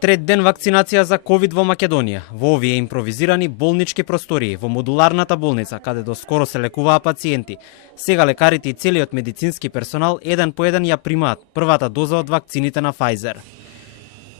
Трет ден вакцинација за ковид во Македонија, во овие импровизирани болнички простории во модуларната болница, каде доскоро се лекуваа пациенти. Сега лекарите и целиот медицински персонал еден по еден ја примаат првата доза од вакцините на Pfizer.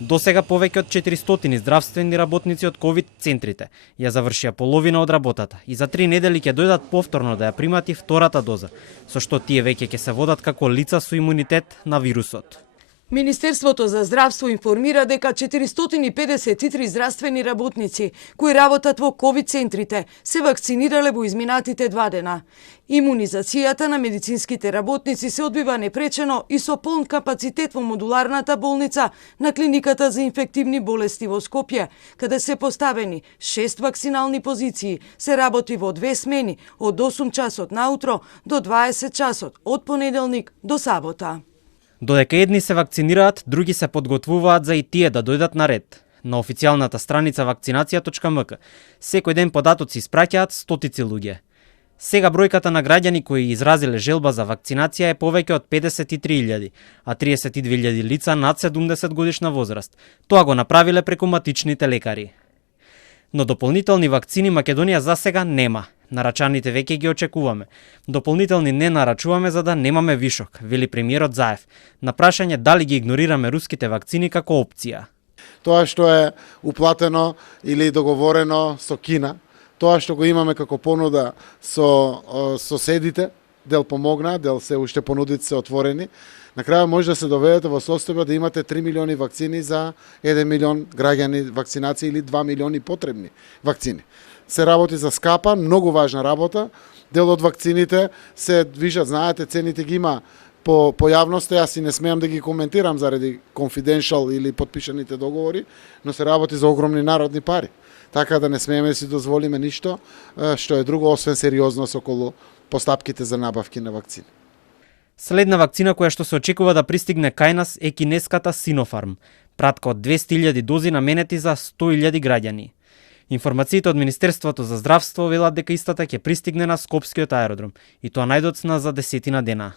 До сега повеќе од 400 здравствени работници од ковид центрите ја завршија половина од работата и за 3 недели ќе дојдат повторно да ја примат и втората доза, со што тие веќе ќе се водат како лица со имунитет на вирусот. Министерството за здравство информира дека 453 здравствени работници кои работат во ковид центрите се вакцинирале во изминатите 2 дена. Имунизацијата на медицинските работници се одбива непречено и со полн капацитет во модуларната болница на клиниката за инфективни болести во Скопје, каде се поставени 6 вакцинални позиции, се работи во 2 смени од 8 часот наутро до 20 часот од понеделник до сабота. Додека едни се вакцинираат, други се подготвуваат за и тие да дојдат на ред. На официјалната страница vakcinacija.mk секој ден податоци испраќаат стотици луѓе. Сега бројката на граѓани кои изразиле желба за вакцинација е повеќе од 53.000, а 32.000 лица над 70 годишна возраст. Тоа го направиле преку матичните лекари. Но дополнителни вакцини Македонија за сега нема. Нарачаните веќе ги очекуваме. Дополнителни не нарачуваме за да немаме вишок, вели премиерот Заев, на прашање дали ги игнорираме руските вакцини како опција. Тоа што е уплатено или договорено со Кина, тоа што го имаме како понуда со соседите, дел помогна, дел се уште понудите се отворени. На крај може да се доведете во состојба да имате 3 милиони вакцини за 1 милион граѓани вакцинација или 2 милиони потребни вакцини. Се работи за скапа, многу важна работа. Дел од вакцините се движат, знаете, цените ги има по јавноста, јас и не смеам да ги коментирам заради confidential или подпишаните договори, но се работи за огромни народни пари. Така да не смееме да си дозволиме ништо што е друго освен сериозност околу постапките за набавки на вакцини. Следна вакцина која што се очекува да пристигне кај нас е кинеската Sinopharm, пратка од 200.000 дози наменети за 100.000 граѓани. Информациите од Министерството за здравство велат дека истата ќе пристигне на Скопскиот аеродром, и тоа најдоцна за 10 дена.